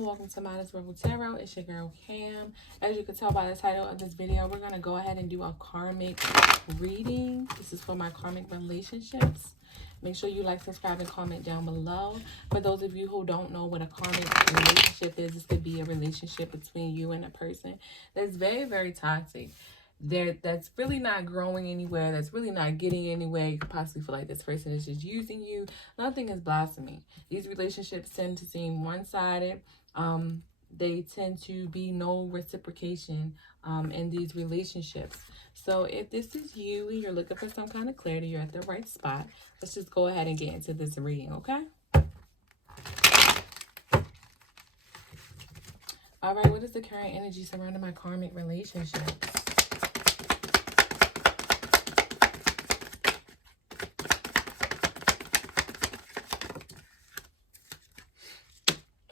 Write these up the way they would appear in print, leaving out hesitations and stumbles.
welcome to Modest Verbal Tarot. It's your girl Cam. As you can tell by the title of this video, we're going to go ahead and do a karmic reading. This is for my karmic relationships. Make sure you like, subscribe, and comment down below. For those of you who don't know what a karmic relationship is, this could be a relationship between you and a person that's very, very toxic. That's really not growing anywhere, that's really not getting anywhere. You could possibly feel like this person is just using you. Nothing is blossoming. These relationships tend to seem one-sided. They tend to be no reciprocation in these relationships. So if this is you and you're looking for some kind of clarity, you're at the right spot. Let's just go ahead and get into this reading, okay? All right, what is the current energy surrounding my karmic relationships?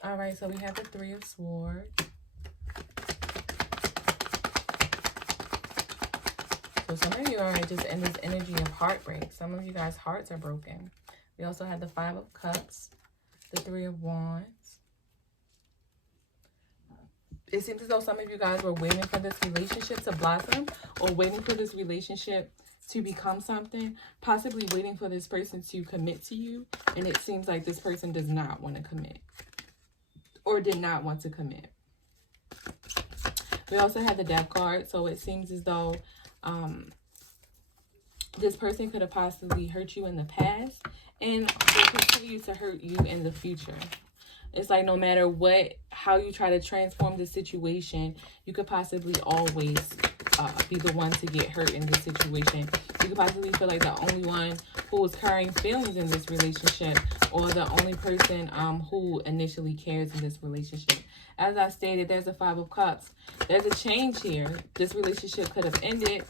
All right, so we have the Three of Swords. So some of you are just in this energy of heartbreak. Some of you guys' hearts are broken. We also have the Five of Cups, the Three of Wands. It seems as though some of you guys were waiting for this relationship to blossom or waiting for this relationship to become something, possibly waiting for this person to commit to you. And it seems like this person does not want to commit or did not want to commit. We also have the Death card. So it seems as though this person could have possibly hurt you in the past and will continue to hurt you in the future. It's like no matter how you try to transform the situation, you could possibly always be the one to get hurt in this situation. You could possibly feel like the only one who is carrying feelings in this relationship, or the only person who initially cares in this relationship. As I stated, there's a Five of Cups. There's a change here. This relationship could have ended.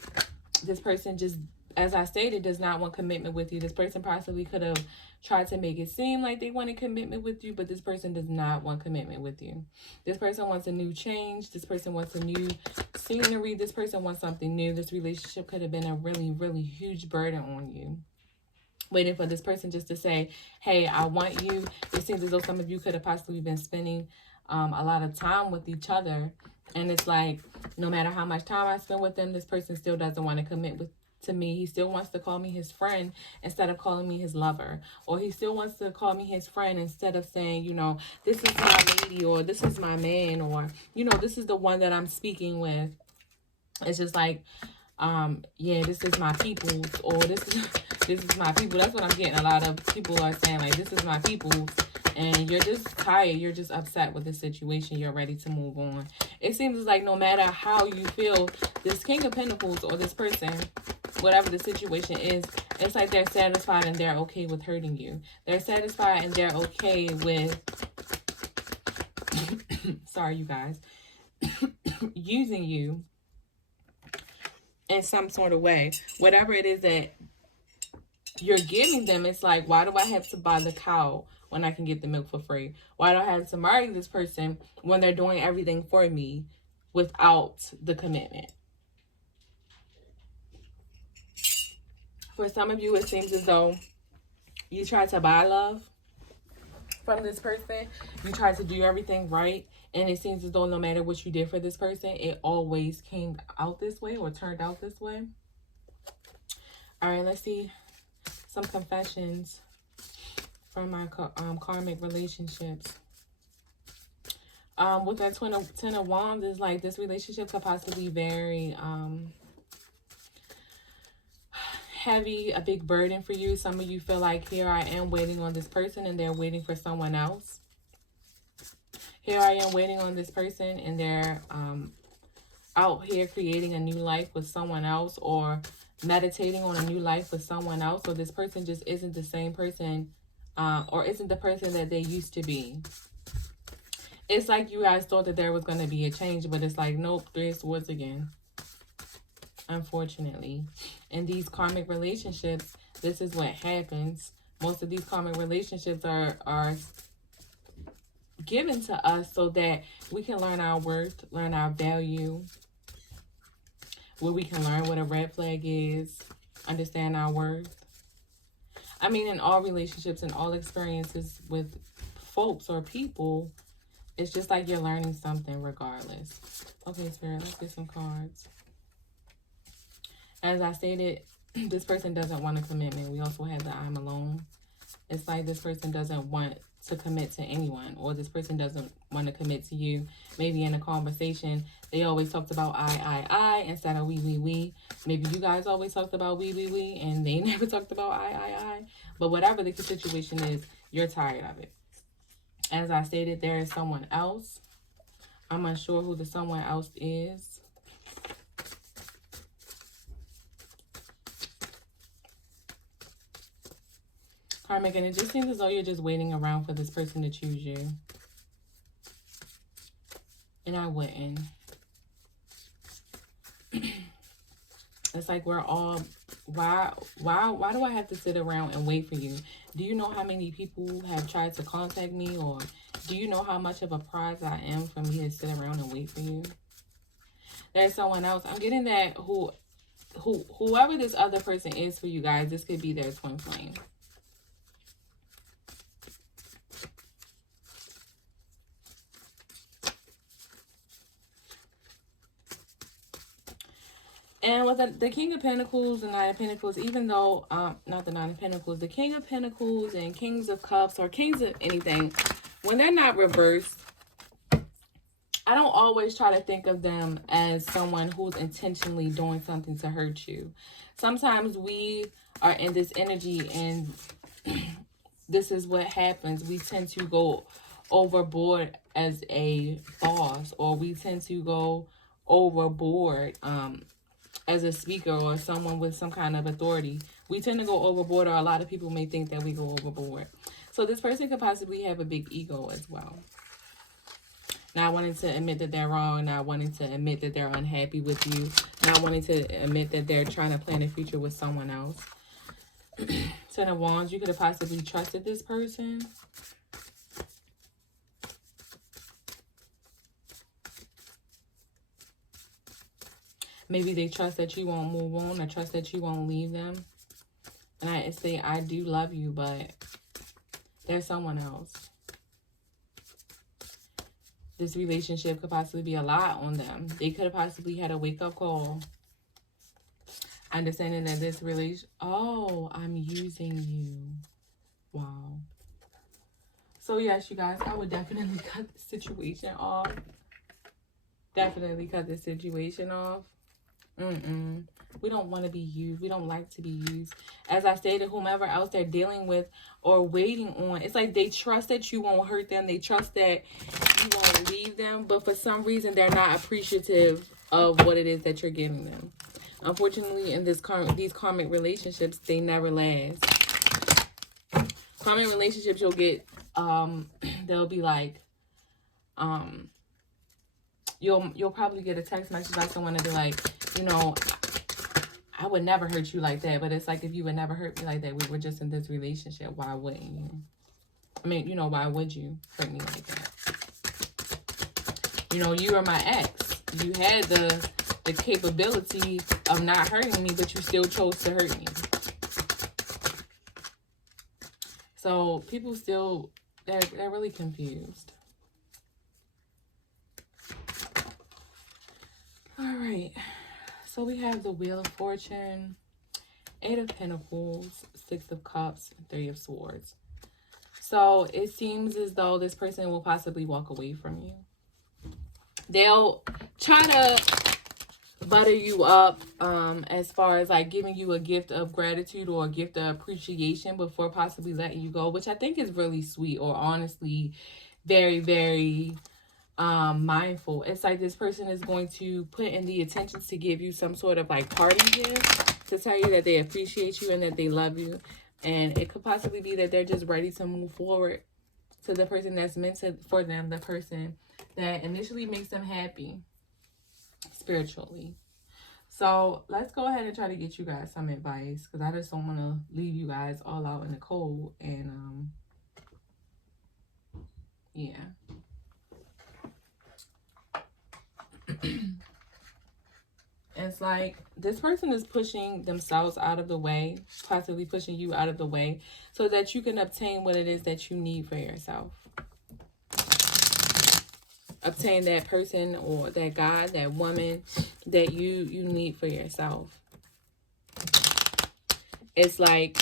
This person just, as I stated, does not want commitment with you. This person possibly could have tried to make it seem like they wanted commitment with you, but this person does not want commitment with you. This person wants a new change. This person wants a new scenery. This person wants something new. This relationship could have been a really, really huge burden on you. Waiting for this person just to say, hey, I want you. It seems as though some of you could have possibly been spending a lot of time with each other. And it's like, no matter how much time I spend with them, this person still doesn't want to commit to me. He still wants to call me his friend instead of calling me his lover. Or he still wants to call me his friend instead of saying, you know, this is my lady, or this is my man, or, you know, this is the one that I'm speaking with. It's just like, yeah, this is my people's, or this is my people. That's what I'm getting. A lot of people are saying, like, this is my people's. And you're just tired. You're just upset with the situation. You're ready to move on. It seems like no matter how you feel, this King of Pentacles or this person, whatever the situation is, it's like they're satisfied and they're okay with hurting you. They're satisfied and they're okay with, sorry, you guys, using you in some sort of way. Whatever it is that you're giving them, it's like, why do I have to buy the cow when I can get the milk for free? Why do I have to marry this person when they're doing everything for me without the commitment? For some of you, it seems as though you tried to buy love from this person. You tried to do everything right. And it seems as though no matter what you did for this person, it always came out this way or turned out this way. All right, let's see some confessions from my karmic relationships. With that Ten of Wands, is like this relationship could possibly be very heavy, a big burden for you. Some of you feel like, here I am waiting on this person and they're waiting for someone else. Here I am waiting on this person and they're out here creating a new life with someone else, or meditating on a new life with someone else. Or this person just isn't the same person, or isn't the person that they used to be. It's like you guys thought that there was going to be a change, but it's like, nope, Three of Swords again. Unfortunately. In these karmic relationships, this is what happens. Most of these karmic relationships are given to us so that we can learn our worth, learn our value, where we can learn what a red flag is, understand our worth. I mean, in all relationships and all experiences with folks or people, It's just like you're learning something regardless. Okay, Spirit, let's get some cards. As I stated, this person doesn't want a commitment. We also have the I'm alone. It's like this person doesn't want to commit to anyone, or this person doesn't want to commit to you. Maybe in a conversation, they always talked about I instead of we. Maybe you guys always talked about we, and they never talked about I. But whatever the situation is, you're tired of it. As I stated, there is someone else. I'm unsure who the someone else is. Karmic, and it just seems as though you're just waiting around for this person to choose you. And I wouldn't. It's like we're all, why do I have to sit around and wait for you? Do you know how many people have tried to contact me? Or do you know how much of a prize I am for me to sit around and wait for you? There's someone else. I'm getting that whoever this other person is for you guys, this could be their twin flame. And with the King of Pentacles and Nine of Pentacles, even though, not the Nine of Pentacles, the King of Pentacles and Kings of Cups or Kings of anything, when they're not reversed, I don't always try to think of them as someone who's intentionally doing something to hurt you. Sometimes we are in this energy and this is what happens. We tend to go overboard as a boss, or we tend to go overboard, as a speaker or someone with some kind of authority. We tend to go overboard, or a lot of people may think that we go overboard. So this person could possibly have a big ego as well. Not wanting to admit that they're wrong, not wanting to admit that they're unhappy with you, not wanting to admit that they're trying to plan a future with someone else. Ten of Wands, you could have possibly trusted this person. Maybe they trust that you won't move on, or trust that you won't leave them. And I say, I do love you, but there's someone else. This relationship could possibly be a lot on them. They could have possibly had a wake-up call. Understanding that this relation... Oh, I'm using you. Wow. So, yes, you guys, I would definitely cut the situation off. Definitely cut the situation off. We don't want to be used. We don't like to be used. As I stated, whomever else they're dealing with or waiting on, it's like they trust that you won't hurt them. They trust that you won't leave them. But for some reason, they're not appreciative of what it is that you're giving them. Unfortunately, in these karmic relationships, they never last. Karmic relationships, you'll get, they'll be like, you'll probably get a text message by someone to be like, you know, I would never hurt you like that. But it's like, if you would never hurt me like that, we were just in this relationship, why wouldn't you? I mean, you know, why would you hurt me like that? You know, you were my ex. You had the capability of not hurting me, but you still chose to hurt me. So people still, they're really confused. All right. So we have the Wheel of Fortune, Eight of Pentacles, Six of Cups, and Three of Swords. So it seems as though this person will possibly walk away from you. They'll try to butter you up as far as like giving you a gift of gratitude or a gift of appreciation before possibly letting you go, which I think is really sweet, or honestly very, very mindful. It's like this person is going to put in the attentions to give you some sort of like party gift to tell you that they appreciate you and that they love you. And it could possibly be that they're just ready to move forward to the person that's meant for them, the person that initially makes them happy spiritually. So let's go ahead and try to get you guys some advice, because I just don't want to leave you guys all out in the cold. And yeah. It's like this person is pushing themselves out of the way, possibly pushing you out of the way, so that you can obtain what it is that you need for yourself. obtain that person or that guy, that woman that you need for yourself. It's like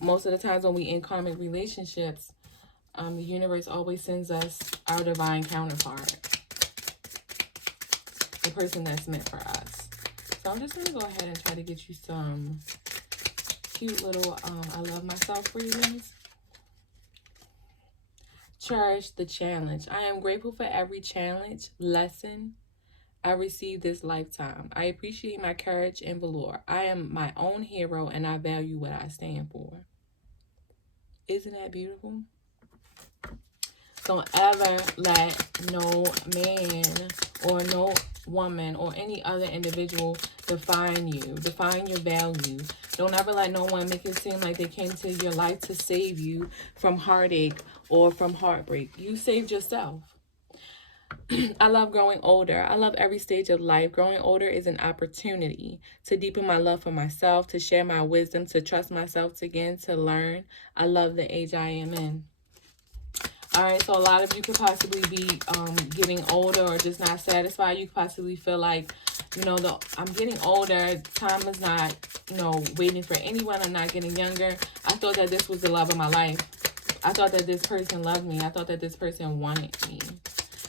most of the times when we in karmic relationships, the universe always sends us our divine counterpart, the person that's meant for us. So I'm just going to go ahead and try to get you some cute little I love myself readings. Cherish the challenge. I am grateful for every challenge, lesson I received this lifetime. I appreciate my courage and valor. I am my own hero and I value what I stand for. Isn't that beautiful? Don't ever let no man or no woman or any other individual define you, define your value. Don't ever let no one make it seem like they came to your life to save you from heartache or from heartbreak. You saved yourself. I love growing older. I love every stage of life. Growing older is an opportunity to deepen my love for myself, to share my wisdom, to trust myself again, to learn. I love the age I am in. All right, so a lot of you could possibly be getting older or just not satisfied. You could possibly feel like, you know, I'm getting older. Time is not, you know, waiting for anyone. I'm not getting younger. I thought that this was the love of my life. I thought that this person loved me. I thought that this person wanted me.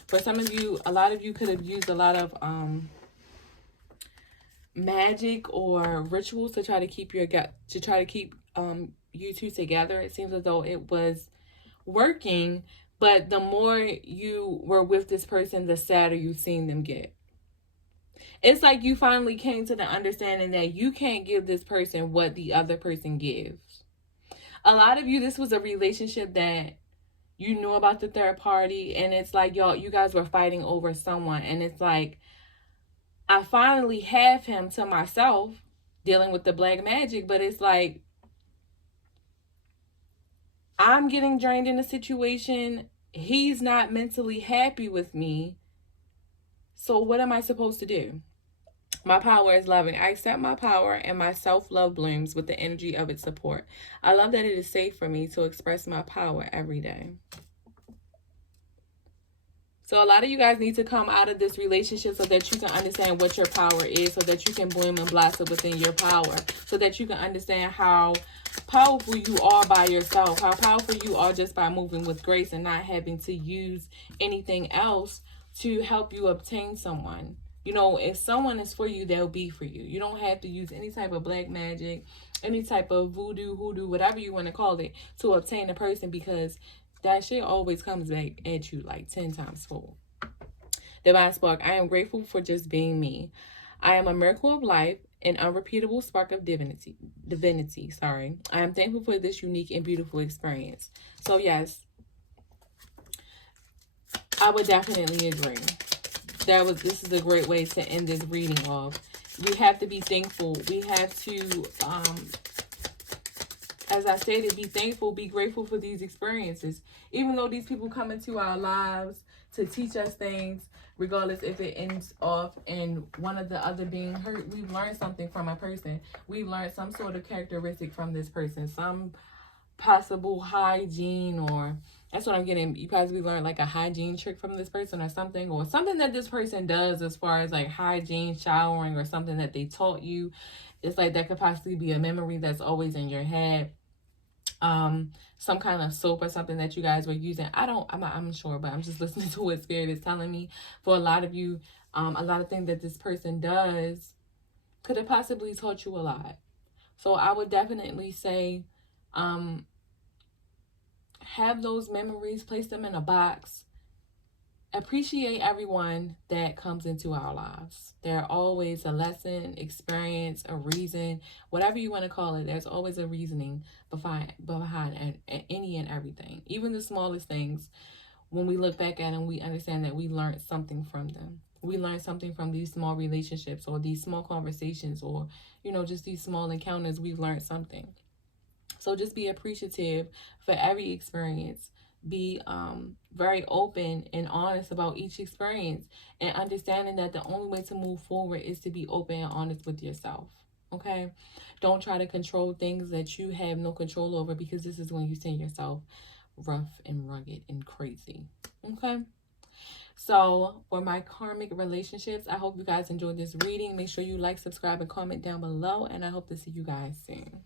For some of you, a lot of you could have used a lot of magic or rituals to try to keep you two together. It seems as though it was working, but the more you were with this person, the sadder you've seen them get. It's like you finally came to the understanding that you can't give this person what the other person gives. A lot of you, this was a relationship that you knew about the third party, and it's like you guys were fighting over someone, and it's like, I finally have him to myself dealing with the black magic, but it's like I'm getting drained in a situation. He's not mentally happy with me. So what am I supposed to do? My power is loving. I accept my power and my self-love blooms with the energy of its support. I love that it is safe for me to express my power every day. So a lot of you guys need to come out of this relationship so that you can understand what your power is, so that you can bloom and blossom within your power, so that you can understand how powerful you are by yourself, how powerful you are just by moving with grace and not having to use anything else to help you obtain someone. You know, if someone is for you, they'll be for you. You don't have to use any type of black magic, any type of voodoo, hoodoo, whatever you want to call it, to obtain a person, because that shit always comes back at you like 10 times full. Divine Spark, I am grateful for just being me. I am a miracle of life, an unrepeatable spark of divinity. I am thankful for this unique and beautiful experience. So yes, I would definitely agree. This is a great way to end this reading off. We have to be thankful. We have to, as I stated, be thankful, be grateful for these experiences. Even though these people come into our lives to teach us things, regardless if it ends off in one of the other being hurt, we've learned something from a person. We've learned some sort of characteristic from this person, some possible hygiene, or that's what I'm getting. You possibly learned like a hygiene trick from this person, or something that this person does as far as like hygiene, showering, or something that they taught you. It's like that could possibly be a memory that's always in your head. Some kind of soap or something that you guys were using. I'm sure, but I'm just listening to what Spirit is telling me. For a lot of you, a lot of things that this person does could have possibly taught you a lot. So I would definitely say, have those memories, place them in a box. Appreciate everyone that comes into our lives. They're always a lesson, experience, a reason, whatever you want to call it. There's always a reasoning behind any and everything. Even the smallest things, when we look back at them, we understand that we learned something from them. We learned something from these small relationships or these small conversations, or, you know, just these small encounters. We've learned something. So just be appreciative for every experience. Be very open and honest about each experience, and understanding that the only way to move forward is to be open and honest with yourself. Okay? Don't try to control things that you have no control over, because this is when you send yourself rough and rugged and crazy. Okay? So for my karmic relationships, I hope you guys enjoyed this reading. Make sure you like, subscribe, and comment down below. And I hope to see you guys soon.